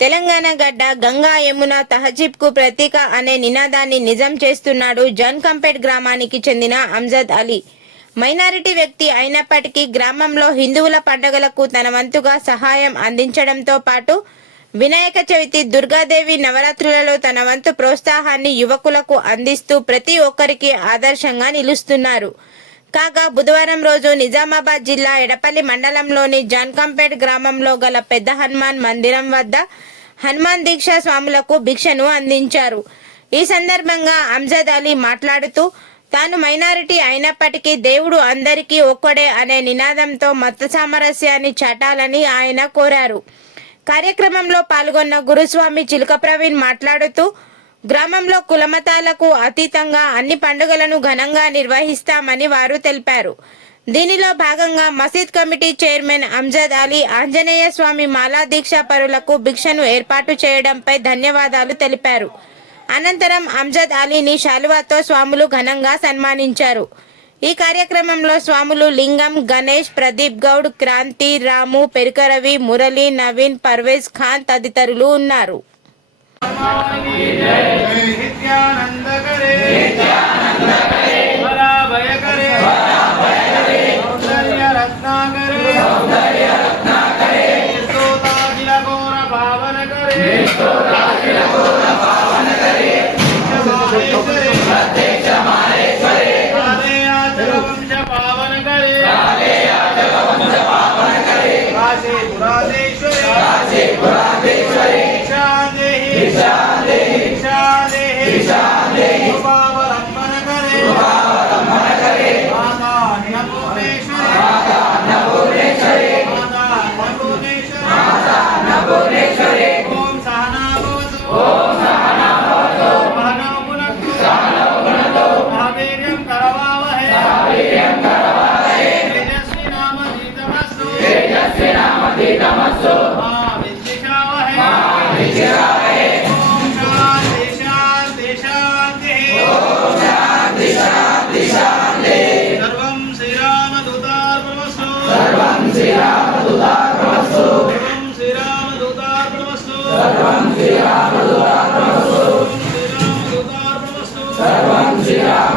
తెలంగాణ గడ్డ గంగా యమున తహజీబ్కు ప్రతీక అనే నినాదాన్ని నిజం చేస్తున్నాడు జన్కంపేట్ గ్రామానికి చెందిన అంజద్ అలీ. మైనారిటీ వ్యక్తి అయినప్పటికీ గ్రామంలో హిందువుల పండుగలకు తన వంతుగా సహాయం అందించడంతో పాటు వినాయక చవితి దుర్గాదేవి నవరాత్రులలో తన వంతు ప్రోత్సాహాన్ని యువకులకు అందిస్తూ ప్రతి ఒక్కరికి ఆదర్శంగా నిలుస్తున్నారు. కాగా బుధవారం రోజు నిజామాబాద్ జిల్లా ఎడపల్లి మండలంలోని జాన్కంపేట్ గ్రామంలో గల పెద్ద హనుమాన్ మందిరం వద్ద హనుమాన్ దీక్ష స్వాములకు భిక్షను అందించారు. ఈ సందర్భంగా అంజద్ అలీ మాట్లాడుతూ తాను మైనారిటీ అయినప్పటికీ దేవుడు అందరికీ ఒక్కడే అనే నినాదంతో మత సామరస్యాన్ని చాటాలని ఆయన కోరారు. కార్యక్రమంలో పాల్గొన్న గురుస్వామి చిలుక ప్రవీణ్ మాట్లాడుతూ గ్రామంలో కులమతాలకు అతీతంగా అన్ని పండుగలను ఘనంగా నిర్వహిస్తామని వారు తెలిపారు. దీనిలో భాగంగా మసీద్ కమిటీ చైర్మన్ అంజద్ అలీ ఆంజనేయ స్వామి మాలా దీక్షా పరులకు భిక్షను ఏర్పాటు చేయడంపై ధన్యవాదాలు తెలిపారు. అనంతరం అంజద్ అలీని శాలువాతో స్వాములు ఘనంగా సన్మానించారు. ఈ కార్యక్రమంలో స్వాములు లింగం గణేష్ ప్రదీప్ గౌడ్ క్రాంతి రాము పెరుకరవి మురళి నవీన్ పర్వేజ్ ఖాన్ తదితరులు ఉన్నారు. नित्यानंद करे भय सर्वं श्रीरामदूतार्पणमस्तु सर्वं श्रीरामदूतार्पणमस्तु सर्वं श्रीरामदूतार्पणमस्तु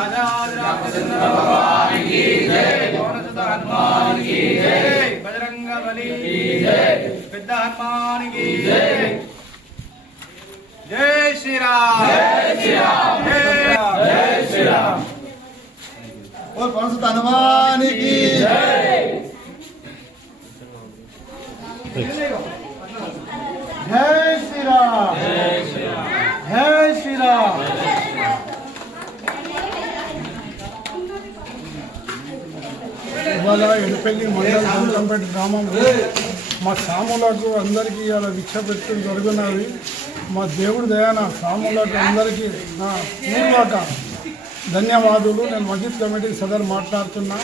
రాజా రామచంద్ర భగవాన్కి జై పవనసుత హనుమాన్కి జై బజరంగ బలి కి జై పెద్ద హనుమాన్కి జై జై శ్రీరామ్ జై శ్రీరామ్. జై శ్రీరామ్ ఓ పవనసుత ఇవాళ ఎడపల్లి మండల గుంటంపేట గ్రామంలో మా సాములకు అందరికీ ఇవాళ భిక్ష పెట్టడం జరుగుతున్నది. మా దేవుడి దయాన సాములకు అందరికీ నా పూర్వక ధన్యవాదాలు. నేను మస్జిద్ కమిటీ సదర్ మాట్లాడుతున్నా.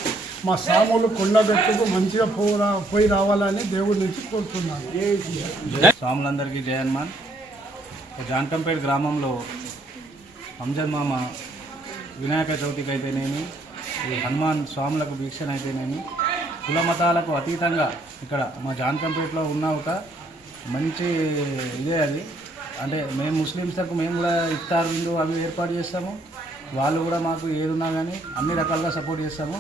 మా సాములు కొండగట్టుకు మంచిగా పో పోయి రావాలని దేవుడి నుంచి కోరుతున్నాను. సాములందరికీ జయ హనుమాన్. గ్రామంలో అంజద్ మామ వినాయక చవితికి అయితేనేమి ఈ హనుమాన్ స్వాములకు భీక్షణ అయితేనేమి కుల మతాలకు అతీతంగా ఇక్కడ మా జాన్కంపేటలో ఉన్న ఒక మంచి ఇదే అది. అంటే మేము ముస్లిమ్స్లకు మేము కూడా ఇఫ్తార్ విందు అవి ఏర్పాటు చేస్తాము. వాళ్ళు కూడా మాకు ఏదున్నా కానీ అన్ని రకాలుగా సపోర్ట్ చేస్తాము.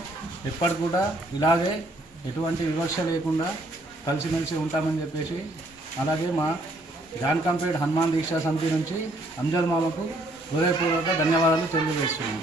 ఎప్పటికి కూడా ఇలాగే ఎటువంటి వివక్ష లేకుండా కలిసిమెలిసి ఉంటామని చెప్పేసి అలాగే మా జాన్ కంపేట్ హనుమాన్ దీక్షా సమితి నుంచి అంజల్ మామకు హృదయపూర్వక ధన్యవాదాలు తెలియజేస్తున్నాను.